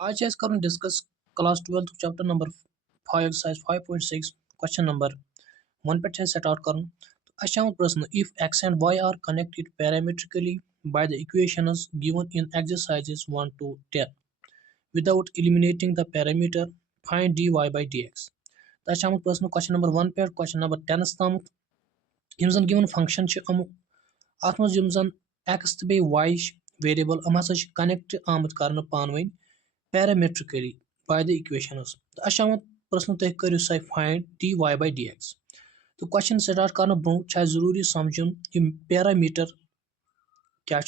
आज छ अस करन discuss class 12 chapter number 5 exercise 5.6 question number 1 पे स्टार्ट करन अच्छा प्रश्न if x and y are connected parametrically by the equations given in exercises 1 to 10 without eliminating the parameter find dy by dx अच्छा प्रश्न question number 1 पे question number 10 तम यम जन given function छ अत मज यम जन x तो बे y वेरिएबल हम हसा कनेक्ट आमत करन पानवई parametrically by the equations तो अच्छा प्रश्न तुम करो सा फाइंड dy by dx तो क्वेश्चन स्टार्ट करने ब्रो जरूरी समझुन कि पैरामीटर क्या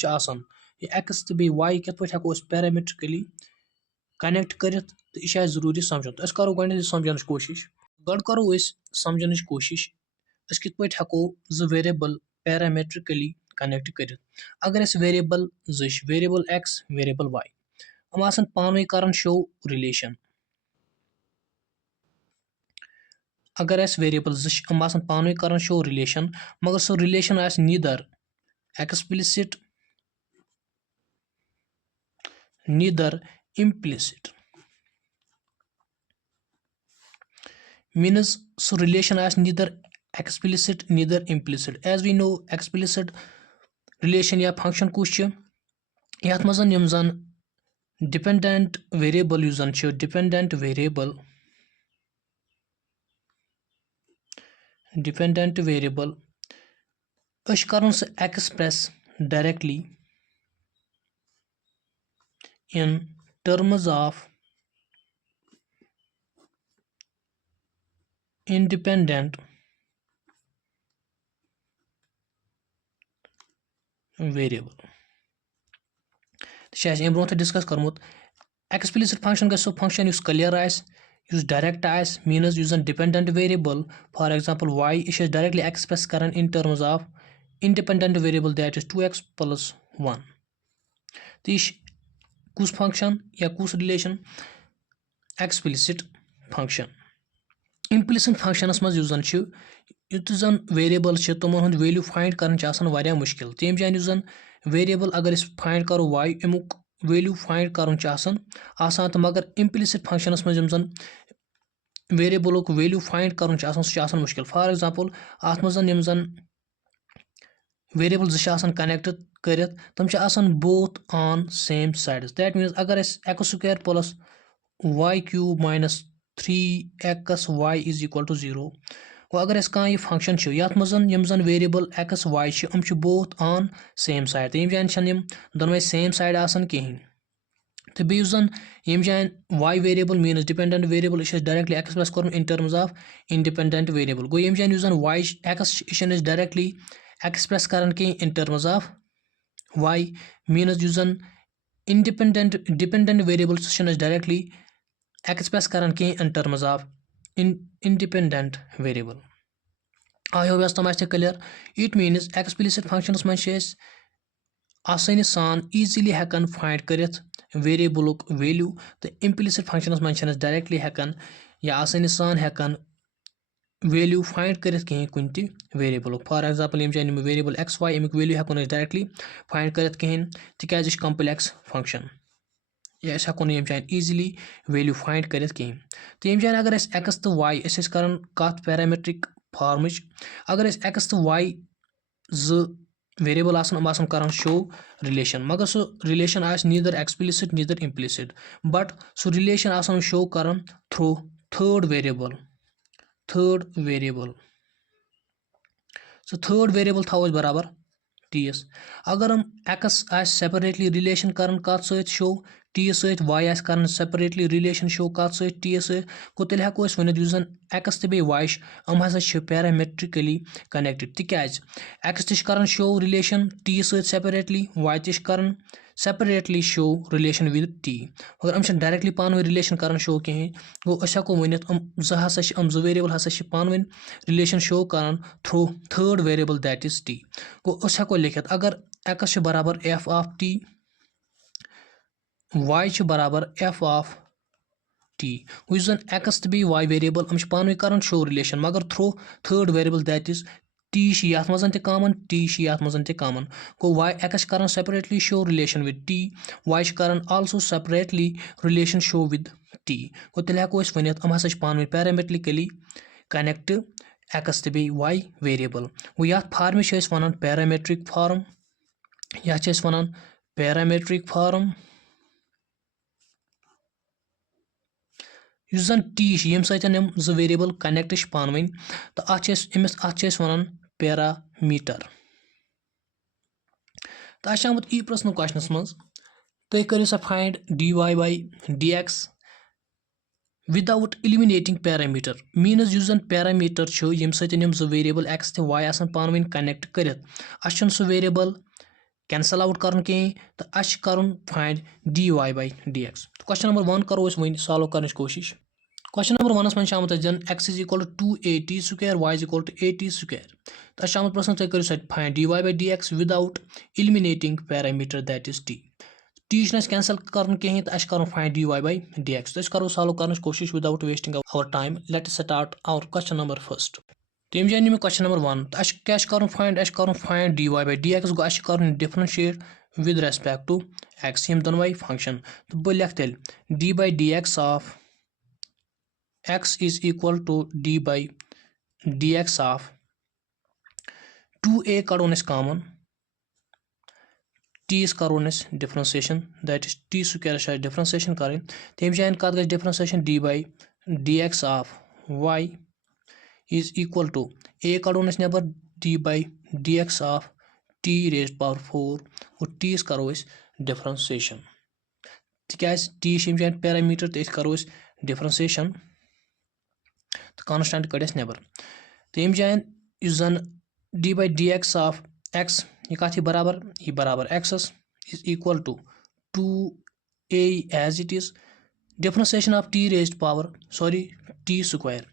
ये x तो y कत पे हेको पैरामीट्रिकली कनेक्ट कर तो यह जरूरी समझुन तो करो गो समझन कोशिश गड करो समझन कोशिश कत पे हेको वेरिएबल पैरामीट्रिकली कनेक्ट कर अगर variable variable x variable y हम आसन पानवे करन शो रिलेशन अगर अस वेरिएबल हम आसन पानवे करन शो रिलेशन मगर सो रिलेशन आस neither explicit neither implicit means सो रिलेशन आस neither explicit neither implicit as we know explicit relation या फंक्शन कुछ यथ मजन यम जन डिपेंडेंट वेरिएबल युस जन डिपेंडेंट वेरिएबल करन से express directly in terms of independent variable अम ब्रो डिस्कस कर्मुत एक्सप्लिसिट फंक्शन गो फंक्शन युस क्लियर युस डायरेक्ट मीनस युस dependent variable for example y यह डायरेक्टली एक्सप्रेस कर in terms of independent variable that is 2x + 1 तो यह कुछ फंक्शन या कुछ relation explicit function implicit functions मज युत जन वेरिएबल तुमन हुंद वैल्यू फाइंड कर मुश्किल तम जान जन वेरिएबल अगर फाइंड करो y अमुक वैल्यू फाइंड कर तो मगर इम्प्लिसिट फंक्शनस मज जन वेरिएबल वैल्यू फाइंड कर मुश्किल फॉर एग्जांपल अत मज जन वेरिएबल कनेक्ट कर तम both on same sides that means अगर x² + y³ - 3xy = 0 अगर कह फंक्शन यथ मज वेरिएबल x y हम बोथ ऑन सेम साइड तो जान दोनों सेम साइड कहें तो बी यम जान y variable means dependent variable directly express कर in terms of independent variable गो यम जान y x डायरेक्टली एक्सप्रेस कर in terms of y means independent dependent variable directly express कर in terms of independent variable I hope तम clear it means explicit functions मज आसानी सान easily हेकन फाइंड कर वेरिएबल वैल्यू तो इम्प्लिसिट फंक्शनस मज डायरेक्टली हेकन या आसानी सान हेकन वैल्यू फाइंड कर कुन वेरिएबल फॉर एग्जांपल यम जान वेरिएबल x y अमुक वैल्यू हेको डायरेक्टली फाइंड कर कहें तिकाज कॉम्प्लेक्स फंक्शन या हेको यम जान ईजिली वैल्यू फाइंड कर कहें तो यम जान अगर x तो y कर कत पैरामीट्रिक फॉर्मच अगर x तो y वेरिएबल कर शो रिलेशन मगर सो relation neither explicit neither implicit but सो रिलेशन शो कर थ्रू थर्ड वेरिएबल सो थर्ड वेरिएबल थो बराबर t अगर हम x सेपरेटली रिलेशन कर कत सत शो t सत y कर सेपरेटली रिलेशन शो कत सत t सत गो तेल हेको वन x तो बे y हम हसा पैरामीट्रिकली कनेक्टेड तिकाज x तश कर शो रिलेशन t सत सेपरेटली y तश कर separately show relation with t मगर हम डायरेक्टली पानवे रिलेशन कर शो कहें गो हेको वन जो वेरिएबल हसा पानवे रिलेशन शो कर through third variable that is t गो हेको लिखित अगर x बराबर f ऑफ t y बराबर f of t go x तो बे y वेरिएबल हम पानवे कर शो रिलेशन मगर through third variable that is t यथ मज कॉमन टी यथ मज कॉमन गो वाई एक्स कर separately show relation with t y कर also separately relation show with t गो तेल हेको वनित हम हसा पान पैरामेट्रिकली कनेक्ट एक्स तो वाई वेरिएबल गो ये फार्म वन पैरामेट्रिक फार्म यह वन पैरामेट्रिक फार्म युस जन टी यम सम जो वेरिएबल कनेक्ट पान वन तो अमिस वन पैरामीटर तो आमुत यी प्रश्न क्वेश्चनस मज तुम करो सा find d y by d x without eliminating parameter means युस जन पैरामीटर यम सम जो वेरिएबल एक्स तो वाई पान वन कनेक्ट कर सह वेरिएबल कैंसल आउट कर तो कर find d y by d x तो क्वेश्चन नंबर 1 करो वो सॉल्व करने कोशिश क्वेश्चन नंबर 1 मज आमुत दिन x is equal to 2at square y is equal to at square तो आमुत प्रश्न तुम करो find d y by d x without eliminating parameter that is t t cancel कर तो कर find d y by d x तो करो सॉल्व करने कोशिश without wasting our time let start our question number first तम जाए नी क्वेश्चन नंबर 1 तो क्या कर find d y by d x गो कर differentiate with respect to x यम दोनवे फंक्शन तो बह लिख तेल d by d x of x is equal to d by dx of 2a कड़ों कॉमन t करो differentiation that is t square differentiation करें तम जाए कत ग differentiation d by dx of y is equal to a कड़ों नबर d by dx of t raised power 4 और t करो डिफरेंशिएशन तिकाज t जाए पैरामीटर तो करो डिफरेंशिएशन तो कांस्टेंट कड़स नबर तो यम जाए जन d by d x of x यह कत यह बराबर एक्सस is equal to 2a as it is differentiation of t raised power sorry t square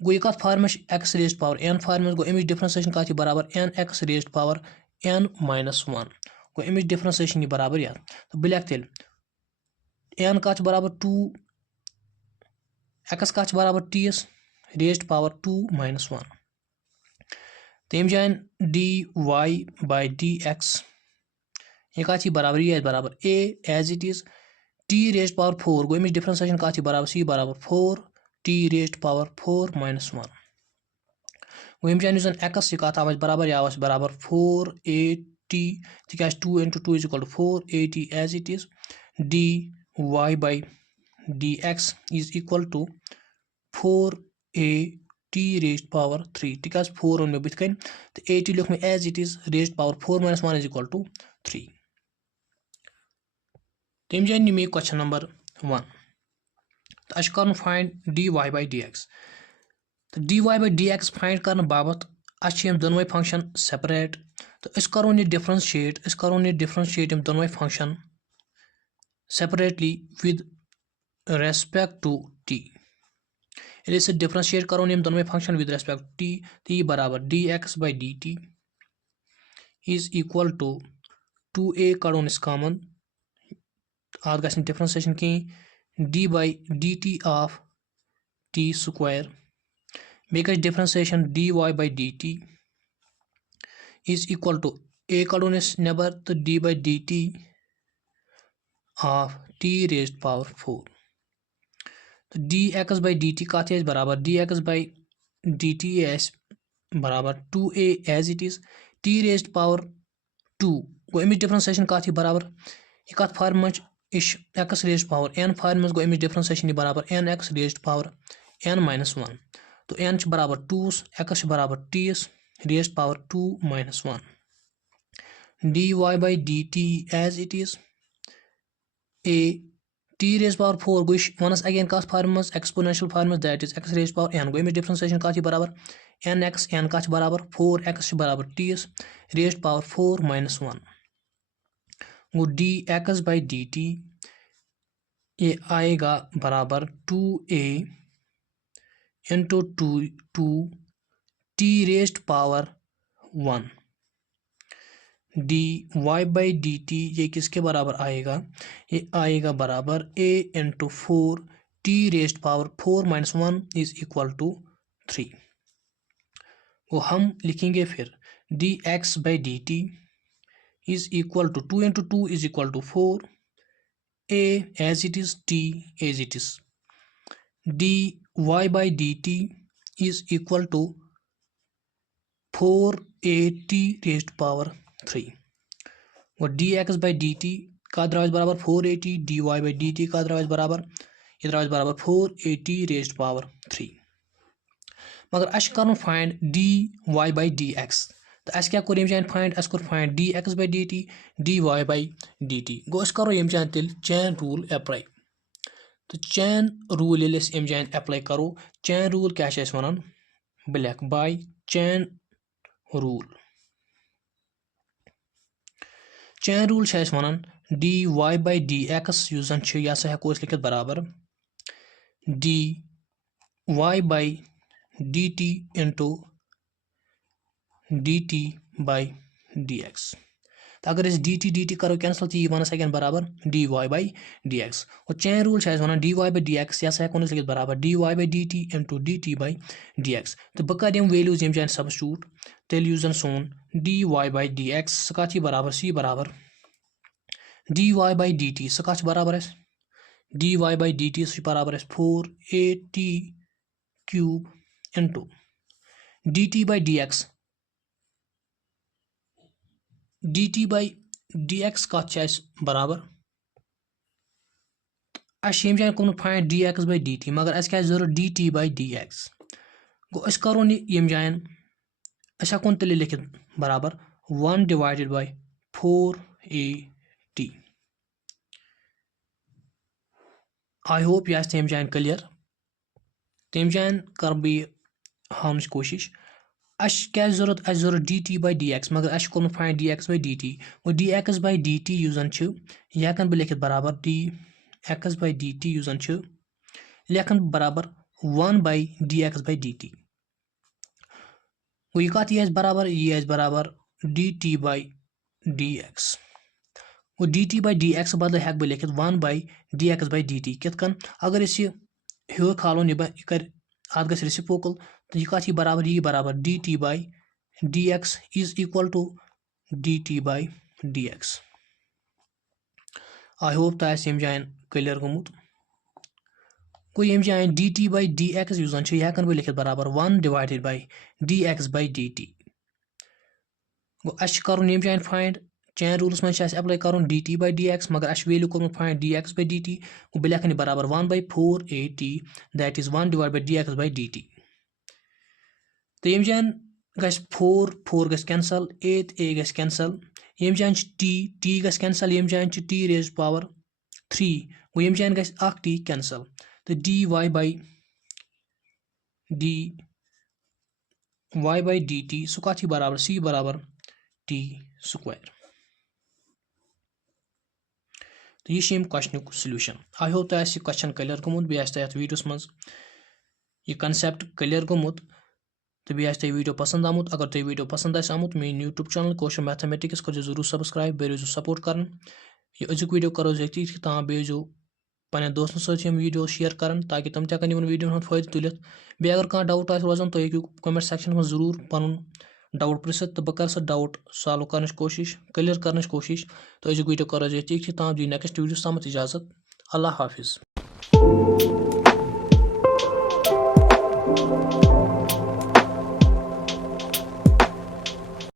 गो यह कत form x raised power n form गो अमिच डिफरेंशिएशन कत बराबर n x raised power n minus 1 गो अमिच डिफरेंशिएशन यह बराबर यार तो बह लिख तेल एन कत बराबर 2 एक्स कत बराबर टी रेज्ड पावर 2 माइनस 1 तम जाए d y by d x यह कत बराबर यह बराबर a as it is t raised power 4 गो अमिच डिफरेंशिएशन कत बराबर सी बराबर 4 टी रेज्ड पावर 4 माइनस 1 गो यम जाए एक्स यह कत बराबर यह बराबर 4at तिकाज 2 into 2 is equal to 4at as it is d y by d x is equal to 4at raised power 3 तिकाज 4 ओन मे बुथ कन तो at लिख मे as it is raised power 4 minus 1 is equal to 3 तम जाए नी क्वेश्चन नंबर 1 तो कर find d y by d x तो d y by d x find कर बाबत दोनवे फंक्शन सेपरेट तो करो डिफरेंशिएट दोनवे function separately with respect to t ये डिफरेंशिएट करो दोनों फंक्शन विद रेस्पेक्ट टी तो यह बराबर d x by d t is equal to 2a कड़ों कॉमन अत ग डिफरेंशिएशन कहीं d by d t of t square बे ग differentiation d y by d t is equal to a कड़ों नबर तो d by d t of t raised power 4 तो d x by d t कत बराबर d x by d t बराबर 2a as it is t raised power 2 गो अमिच differentiation कत बराबर यह कत form x raised power n form गो अमिच डिफरेंशिएशन बराबर n x raised power n minus 1 तो एन बराबर 2 एक्स बराबर t raised power 2 minus 1 d y by d t as it is a t raised power 4 गो वनस again कत form exponential form that is x raised power n गो अमिच differentiation कत बराबर एन कत बराबर 4 एक्स बराबर टी रेज्ड पावर 4 माइनस 1 गो d x by d t ये आएगा बराबर 2a into 2 t raised power 1 d y by d t ये किसके बराबर आएगा ये आएगा बराबर a into 4 t raised power 4 minus 1 is equal to 3 वो हम लिखेंगे फिर dx/dt is equal to 2 × 2 is equal to 4, a as it is, t as it is. dy/dt is equal to 4at raised to power 3 और dx/dt का द्राज बराबर 4at, dy/dt का द्राज बराबर ये द्राज बराबर 4at raised to power 3 मगर अस कर फाइंड dy/dx तो अस क्या कोर यम जान find us core find dx/dt dy/dt गो अस करो यम जान तेल चैन रूल अप्लाई तो चैन रूल ये यम जान अप्लाई करो चैन रूल क्या वन बह लिख बाय चैन रूल वन dy/dx युस जन यह हसा हेको लिखित बराबर dy/dt into dt/dx तो अगर dt करो कैंसल तो यह वन अगेन बराबर dy/dx और चैन रूल वन dy/dx यह हेको लिखित बराबर dy/dt into dt/dx तो बह कर वैल्यूज यम जान सब्स्टिट्यूट तेल युस जन सोन dy/dx सह कत बराबर सी बराबर dy/dt सह कत बराबर dy/dt सह बराबर 4at cube into dt/dx dt/dx कत बराबर अस यम जान कोन फाइंड dx/dt मगर अस क्या जरूरत dt/dx गो अस करो यम जान अस हेको तेल लिखित बराबर 1 divided by 4at I hope यह तम जान क्लियर तम जान कर बह हावन कोशिश अस क्या जरूरत dt/dx मगर अस कोन फाइंड dx/dt और dx/dt युस जन यह हेकन बह लिखित बराबर dx/dt युस जन लेखन बराबर 1/dx/dt वो यह कत यह बराबर यह बराबर dt/dx और dt/dx बदल हेक बह लिखित 1/dx/dt कित कन अगर हर खालोन यह कर अत ग रेसिप्रोकल तो यह कत बराबर dt/dx is equal to dt/dx I hope तो यम जान क्लियर गोमुत गो यम जान dt/dx युस जन यह हेकन बह लिखित बराबर 1 divided by dx/dt गो अस कर यम जान फाइंड चैन रूल्स मज अप्लाई कर dt/dx मगर अस वैल्यू कोर फाइंड dx/dt गो बह लिखन बराबर 1/4at that is 1 divided by dx/dt तो यम जान गस 4 गस कैंसल 8a गस कैंसल यम जान t गस कैंसल यम जान t raised to power 3 वो यम जान गस t कैंसल तो dy/dt सह कत बराबर c बराबर t स्क्वायर तो यह क्वेश्चन सल्यूशन आई होप तो यह क्वेश्चन क्लियर गोमुत बह वीडियोस मज यह कंसेप्ट क्लियर गोमुत तो बह वीडियो पसंद आमुत अगर तुम वीडियो पसंद आमुत मेन यूट्यूब चैनल कौशल मैथमेटिक्स कर जरूर सब्सक्राइब बे रोजो सपोर्ट कर यह अजुक वीडियो करो ये ताम बेजो पन्न दोस्तन सत वीडियो शेयर कर ताकि तम तक वीडियो फायदे तुलित बे अगर कह डाउट रोजान तो हूँ कमेंट सेक्शन में जरूर पन डाउट पृछित तो बह कर सह डाउट सॉल्व कर कोशिश क्लियर कर कोशिश तो अजुक वीडियो करो ये ताम दी नेक्स्ट वीडियो तम इजाजत अल्लाह हाफिज